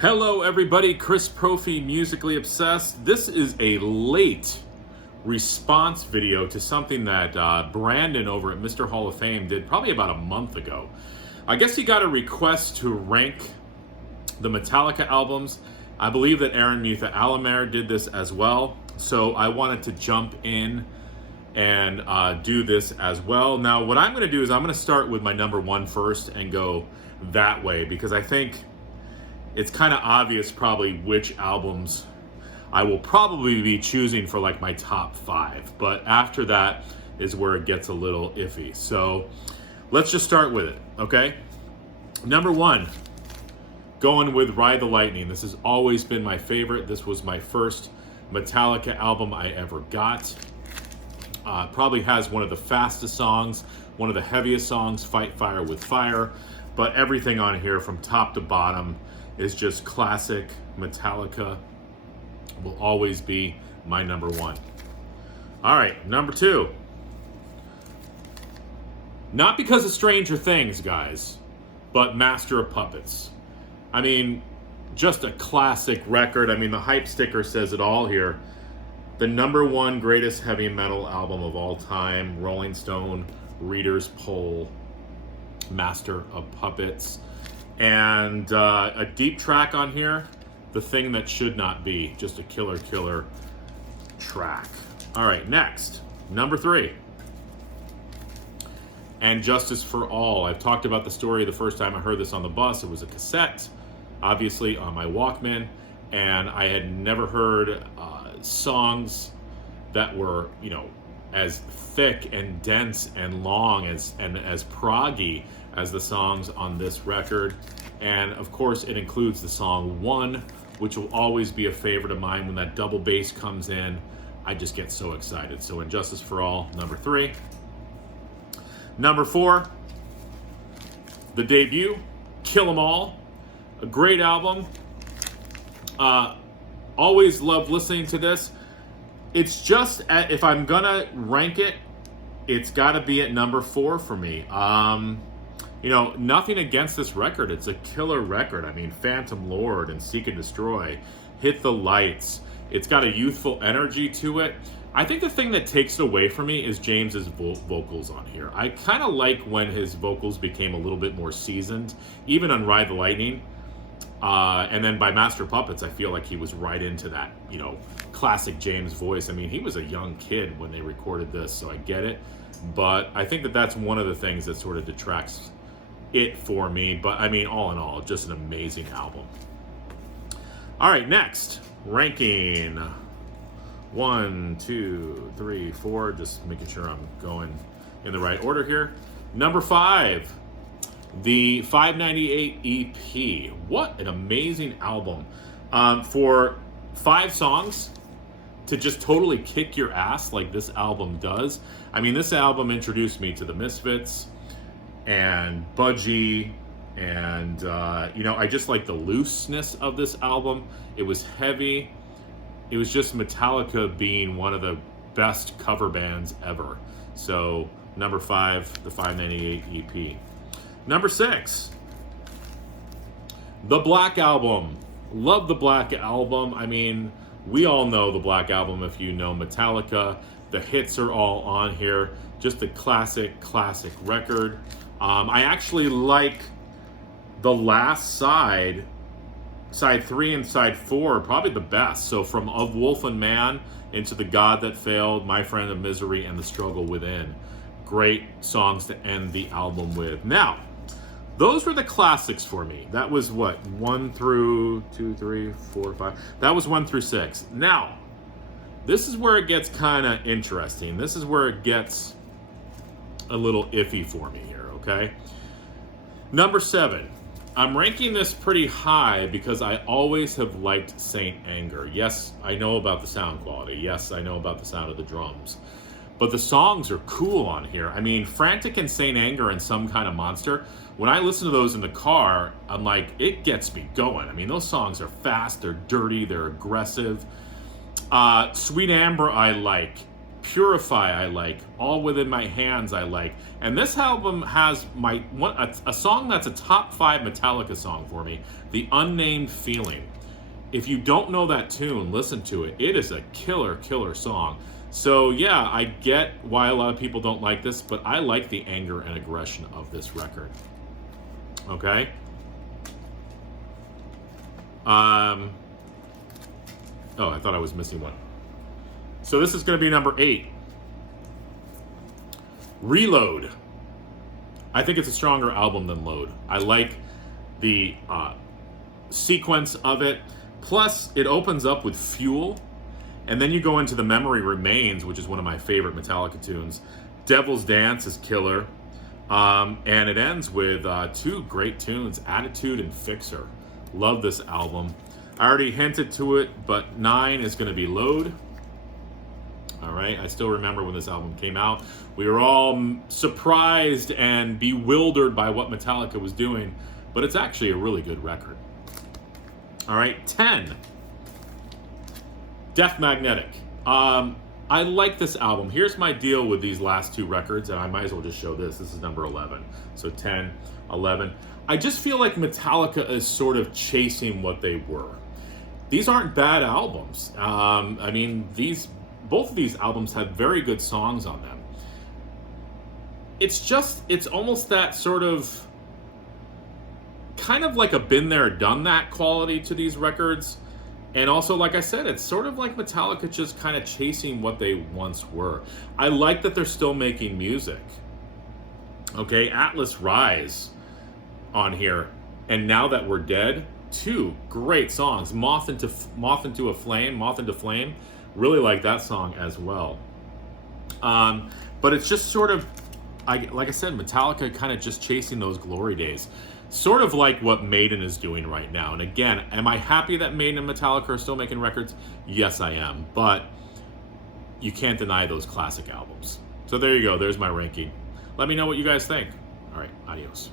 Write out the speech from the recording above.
Hello everybody, Chris Profi, Musically Obsessed. This is a late response video to something that Brandon over at Mr. Hall of Fame did probably about a month ago. I guess he got a request to rank the Metallica albums. I believe that Aaron Mutha-Alamer did this as well. So I wanted to jump in and do this as well. Now what I'm gonna do is I'm gonna start with my number one first and go that way, because I think it's kind of obvious probably which albums I will probably be choosing for like my top 5. But after that is where it gets a little iffy. So let's just start with it, okay? Number 1, going with Ride the Lightning. This has always been my favorite. This was my first Metallica album I ever got. Probably has one of the fastest songs, one of the heaviest songs, Fight Fire with Fire. But everything on here from top to bottom is just classic Metallica. Will always be my number 1. All right, number 2. Not because of Stranger Things, guys, but Master of Puppets. I mean, just a classic record. I mean, the hype sticker says it all here. The number 1 greatest heavy metal album of all time, Rolling Stone Readers Poll, Master of Puppets. And a deep track on here, The Thing That Should Not Be. Just a killer track. All right, next, number 3. And Justice for All. I've talked about the story the first time I heard this on the bus. It was a cassette, obviously on my Walkman, and I had never heard songs that were, you know, as thick and dense and long as proggy as the songs on this record. And of course it includes the song One, which will always be a favorite of mine. When that double bass comes in, I just get so excited. So And Justice for All, number 3. Number 4, the debut, Kill 'Em All. A great album. Always loved listening to this. It's just, if I'm gonna rank it, it's gotta be at number 4 for me. You know, nothing against this record. It's a killer record. I mean, Phantom Lord and Seek and Destroy, Hit the Lights. It's got a youthful energy to it. I think the thing that takes it away from me is James's vocals on here. I kind of like when his vocals became a little bit more seasoned, even on Ride the Lightning. And then by Master of Puppets, I feel like he was right into that, you know, classic James voice. I mean, he was a young kid when they recorded this, so I get it. But I think that that's one of the things that sort of detracts it for me. But I mean, all in all, just an amazing album. All right, next, ranking 1, 2, 3, 4. Just making sure I'm going in the right order here. Number 5. The 598 EP. What an amazing album. For 5 songs to just totally kick your ass like this album does. I mean, this album introduced me to the Misfits and Budgie, and you know, I just like the looseness of this album. It was heavy. It was just Metallica being one of the best cover bands ever. So number 5, the 598 EP. Number 6, the Black Album. Love the Black Album. I mean, we all know the Black Album if you know Metallica. The hits are all on here. Just a classic record. I actually like the last side 3 and side 4, probably the best. So from Of Wolf and Man into The God That Failed, My Friend of Misery, and The Struggle Within. Great songs to end the album with. Now, those were the classics for me. That was what, 1 through 2, 3, 4, 5. That was 1 through 6. Now, this is where it gets kind of interesting. This is where it gets a little iffy for me here, okay? Number 7. I'm ranking this pretty high because I always have liked Saint Anger. Yes, I know about the sound quality. Yes, I know about the sound of the drums. But the songs are cool on here. I mean, Frantic and Saint Anger and Some Kind of Monster, when I listen to those in the car, I'm like, it gets me going. I mean, those songs are fast, they're dirty, they're aggressive. Sweet Amber I like. Purify I like. All Within My Hands I like. And this album has a song that's a top 5 Metallica song for me, The Unnamed Feeling. If you don't know that tune, listen to it. It is a killer song. So yeah, I get why a lot of people don't like this, but I like the anger and aggression of this record. Okay? Oh, I thought I was missing one. So this is going to be number 8. Reload. I think it's a stronger album than Load. I like the sequence of it. Plus, it opens up with Fuel. And then you go into The Memory Remains, which is one of my favorite Metallica tunes. Devil's Dance is killer. And it ends with 2 great tunes, Attitude and Fixer. Love this album. I already hinted to it, but 9 is going to be Load. All right, I still remember when this album came out. We were all surprised and bewildered by what Metallica was doing, but it's actually a really good record. All right, 10. Death Magnetic. I like this album. Here's my deal with these last 2 records, and I might as well just show this. This is number 11. So 10, 11. I just feel like Metallica is sort of chasing what they were. These aren't bad albums. I mean, both of these albums had very good songs on them. It's almost that sort of, kind of like a been there, done that quality to these records. And also, like I said, it's sort of like Metallica just kind of chasing what they once were. I like that they're still making music. Okay, Atlas Rise on here. And Now That We're Dead, 2 great songs. Moth into Flame. Really like that song as well. But it's just sort of, like I said, Metallica kind of just chasing those glory days. Sort of like what Maiden is doing right now. And again, am I happy that Maiden and Metallica are still making records? Yes, I am. But you can't deny those classic albums. So there you go. There's my ranking. Let me know what you guys think. All right, adios.